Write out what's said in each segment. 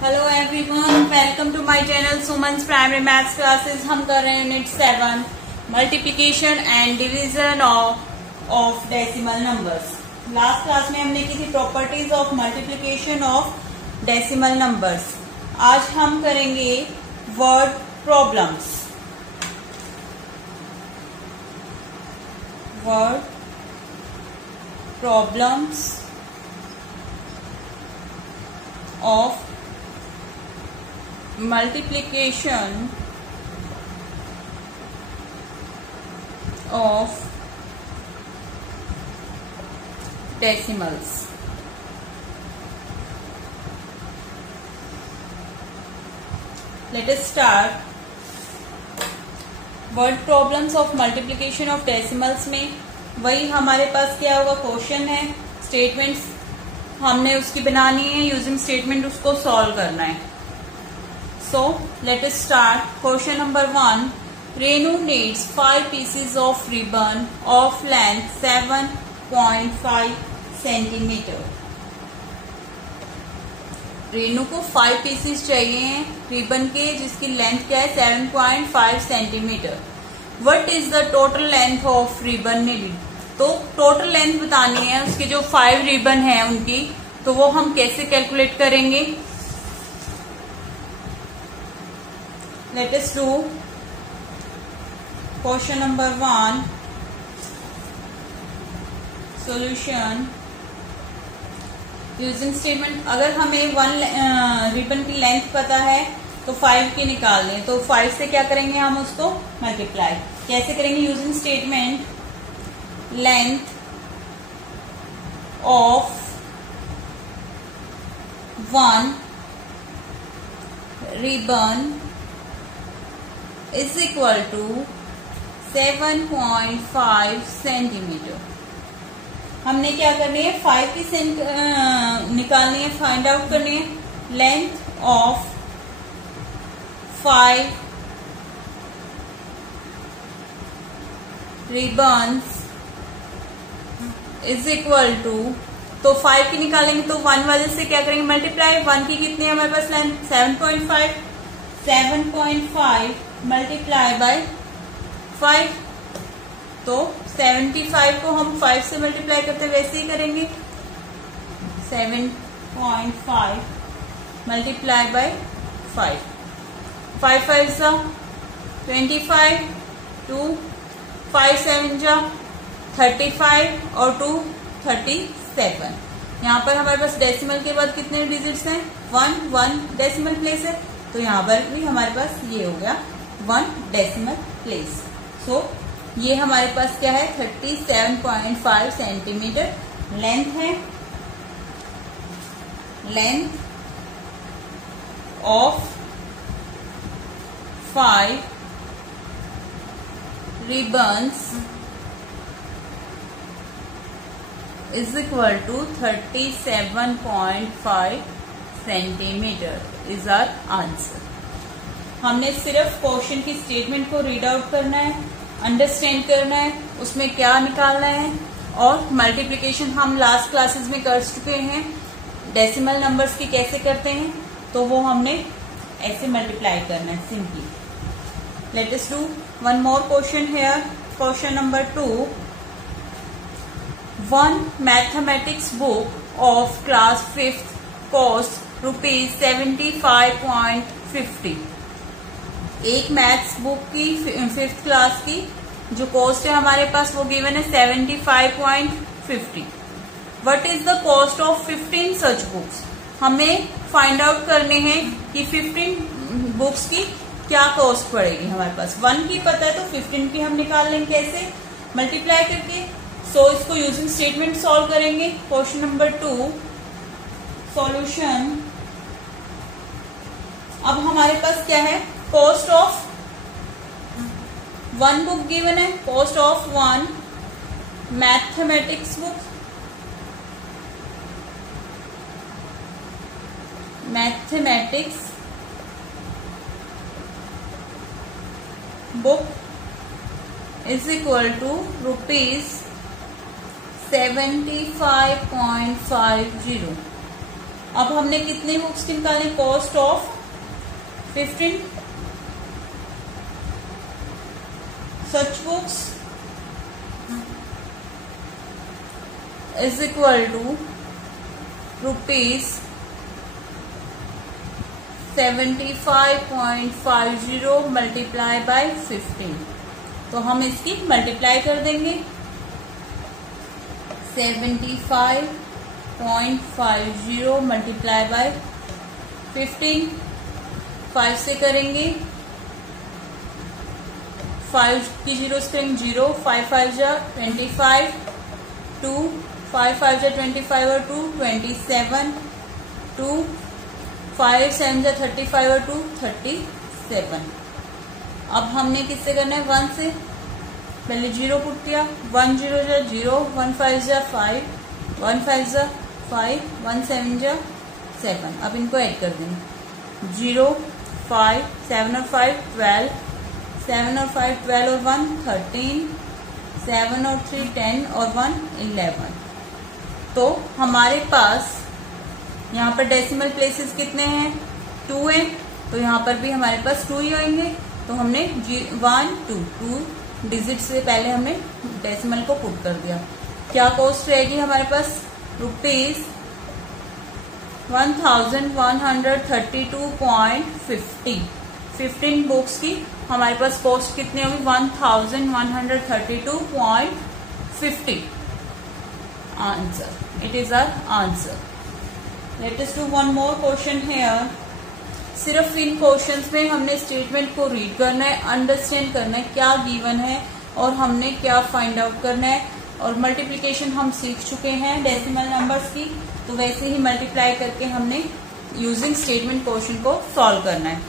Hello everyone, welcome to my channel Suman's primary maths classes. हम कर रहे हैं unit 7 multiplication and division of decimal numbers. Last class में हमने की थी properties of multiplication of decimal numbers. आज हम करेंगे word problems. Word problems of multiplication of decimals। Let us start। Word problems of multiplication of decimals में वही हमारे पास क्या होगा, क्वेश्चन है, स्टेटमेंट्स हमने उसकी बनानी है, यूजिंग स्टेटमेंट उसको सॉल्व करना है। So let us start. Question number 1, Renu needs 5 pieces of ribbon of length 7.5 centimetre. Renu को 5 पीसेस चाहिए रिबन के, जिसकी लेंथ क्या है, 7.5 centimetre. What is the total length of ribbon needed. तो टोटल लेंथ बतानी है उसके, जो 5 रिबन है उनकी, तो वो हम कैसे कैलकुलेट करेंगे। Late us do question number 1 solution using statement. अगर हमें 1 रिबन की लेंथ पता है तो 5 की निकाल लें, तो 5 से क्या करेंगे, हम उसको मल्टीप्लाई कैसे करेंगे, using statement length of 1 ribbon is equal to 7.5 centimetre. हमने क्या करनी है, 5 की निकालनी है, फाइंड आउट करनी है। Length of 5 ribbons is equal to, तो 5 की निकालेंगे तो 1 वाले से क्या करेंगे, मल्टीप्लाई। 1 की कितनी है हमारे पास लेंथ, 7.5 7.5 मल्टीप्लाई बाय 5, तो 75 को हम 5 से मल्टीप्लाई करते वैसे ही करेंगे। 7.5 मल्टीप्लाई बाय 5, 5 5 जा 25, 2 5 7 जा 35 और 2 37। यहाँ पर हमारे पास डेसिमल के बाद कितने डिजिट्स हैं, 1 डेसिमल प्लेस है, तो यहाँ पर भी हमारे पास ये हो गया 1 डेसिमल प्लेस। सो ये हमारे पास क्या है, 37.5 सेंटीमीटर लेंथ है। Length of 5 ribbons is equal to 37.5 centimetre is our answer. हमने सिर्फ क्वेश्चन की स्टेटमेंट को रीड आउट करना है, अंडरस्टैंड करना है, उसमें क्या निकालना है, और मल्टीप्लिकेशन हम लास्ट क्लासेस में कर चुके हैं। डेसिमल नंबर्स की कैसे करते हैं, तो वो हमने ऐसे मल्टीप्लाई करना है simply. Late us do one more question here. Question number 2, one mathematics book of class 5th cost rupees 75.50। एक मैथ्स बुक की 5th क्लास की जो कॉस्ट है हमारे पास वो गिवन है 75.50। What is the cost of 15 such books. हमें find out करने हैं कि 15 बुक्स की क्या कॉस्ट पड़ेगी हमारे पास। 1 की पता है तो 15 की हम निकाल लेंगे कैसे, मल्टीप्लाई करके। सो इसको यूजिंग स्टेटमेंट सॉल्व करेंगे। Question number 2 solution. अब हमारे पास क्या है, कॉस्ट ऑफ 1 बुक गिवन है, cost of 1 mathematics book, mathematics book is equal to ₹75.50। अब हमने कितने बुक्स निकाले, cost of 15 such books is equal to rupees 75.50 multiply by 15। तो हम इसकी मल्टीप्लाई कर देंगे, 75.50 मल्टीप्लाई बाय 15, 5 से करेंगे, 5 की जीरो से करेंगे 0, 5 5 जा 25, 2 5 5 जा 25 और 2 27, 2 5 7 जा 35 और 2 37। अब हमने किससे करना है, 1 से, पहले 0 पुट किया, 1 0 जा 0, 1 5 जा 5, 1 5 जा 5, 1 7 जा 7। अब इनको ऐड कर देंगे, 0 5 7 और 5 12, 7 और 5 12 और 1 13, 7 और 3 10 और 1 11। तो हमारे पास यहाँ पर डेसिमल प्लेसेस कितने हैं, 2 हैं, तो यहाँ पर भी हमारे पास 2 ही होंगे। तो हमने 1 2 डिजिट से पहले हमने डेसिमल को पुट कर दिया। क्या कॉस्ट रहेगी हमारे पास, रुपीज 1132.50। 15 बुक्स की हमारे पास कॉस्ट कितनी होगी, 1132.50। Answer, it is our answer. Let us do one more question here. सिर्फ इन क्वेश्चंस में हमने स्टेटमेंट को रीड करना है, अंडरस्टैंड करना है क्या गिवन है और हमने क्या फाइंड आउट करना है। और मल्टीप्लिकेशन हम सीख चुके हैं डेसिमल नंबर्स की, तो वैसे ही मल्टीप्लाई करके हमने यूजिंग स्टेटमेंट क्वेश्चन को सॉल्व करना है।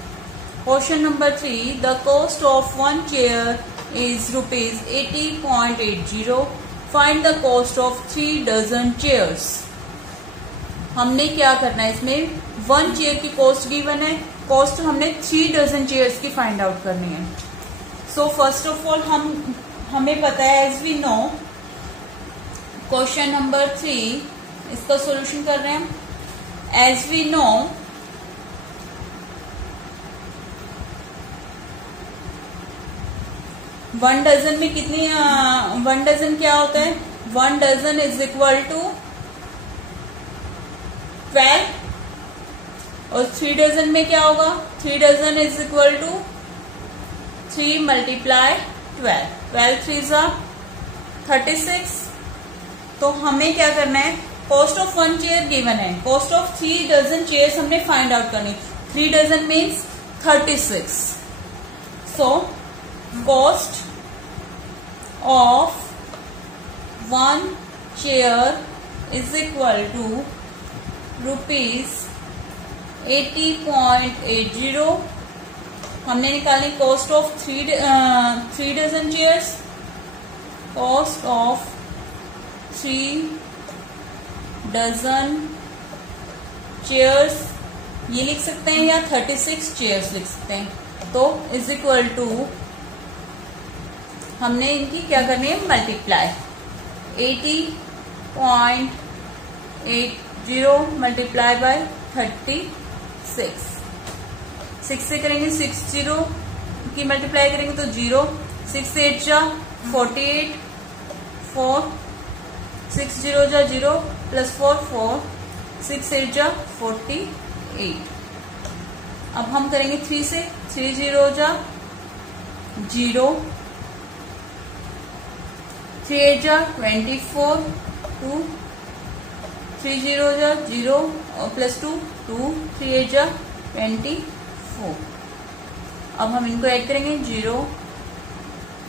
Question number 3, the cost of 1 chair is rupees 80.80। Find the cost of 3 dozen chairs. हमने क्या करना है, इसमें 1 चेयर की कॉस्ट गिवन है, कॉस्ट हमने 3 डजन चेयर्स की फाइंड आउट करनी है। सो फर्स्ट ऑफ ऑल हमें पता है, as we know, question number 3 इसका सॉल्यूशन कर रहे हैं हम। As we know, one dozen में कितनी, 1 डजन क्या होता है, 1 डजन इज इक्वल टू 12। और 3 डजन में क्या होगा, 3 dozen is equal to 3 multiply 12, 12 3 जा 36। तो हमें क्या करना है, कॉस्ट ऑफ 1 चेयर गिवन है, कॉस्ट ऑफ 3 डजन चेयर्स हमने फाइंड आउट करनी। 3 dozen means 36। So cost of 1 chair is equal to rupees 80.80। हमने निकालनी cost of 3 dozen chairs. Cost of 3 dozen chairs ये लिख सकते हैं या 36 चेयर्स लिख सकते हैं। तो इज इक्वल टू, हमने इनकी क्या करनी है, मल्टीप्लाई। 80.80 multiply by 36। 6 से करेंगे 60 की मल्टीप्लाई करेंगे तो 0, 6 8 जा 48, 4 6 0 जा 0 प्लस 4 4, 6 8 जा 48। अब हम करेंगे 3 से, 3 0 जा 0, 3 8 जा 24, 2 3 0 जा 0 और प्लस 2 2, 3 8 जा 24। अब हम इनको ऐड करेंगे 0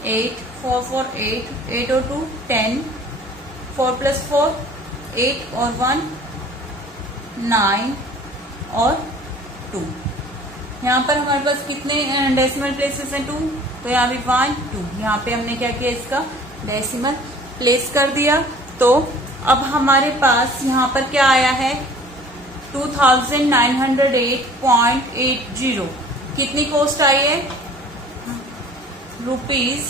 8 4 4 8, 8 और 2 10, 4 प्लस 4 8 और 1 9 और 2। यहाँ पर हमारे पास कितने डेसिमल प्लेसेस हैं, 2। तो यहाँ भी 1 2, यहाँ पे हमने क्या किया, इसका डेसिमल प्लेस कर दिया। तो अब हमारे पास यहाँ पर क्या आया है, 2908.80। कितनी कॉस्ट आई है, rupees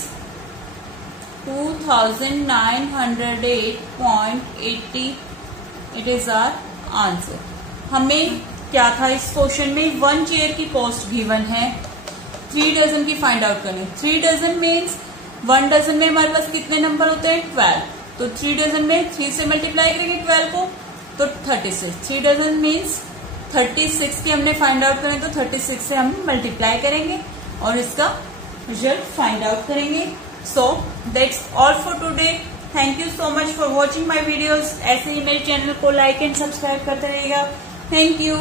2908.80। It is our answer. हमें क्या था इस क्वेश्चन में, 1 चेयर की कॉस्ट गिवन है, 3 डजन की फाइंड आउट करनी। 3 डजन मीन्स 1 डजन में हमारे पास कितने नंबर होते हैं, 12। तो 3 डजन में 3 से मल्टीप्लाई करेंगे 12 को तो 36। 3 डजन मीन्स 36 की हमने फाइंड आउट करें तो 36 से हम मल्टीप्लाई करेंगे और इसका रिजल्ट फाइंड आउट करेंगे। So that's all for today. Thank you so much for watching my videos. ऐसे ही मेरे चैनल को लाइक एंड सब्सक्राइब करते रहिएगा। Thank you.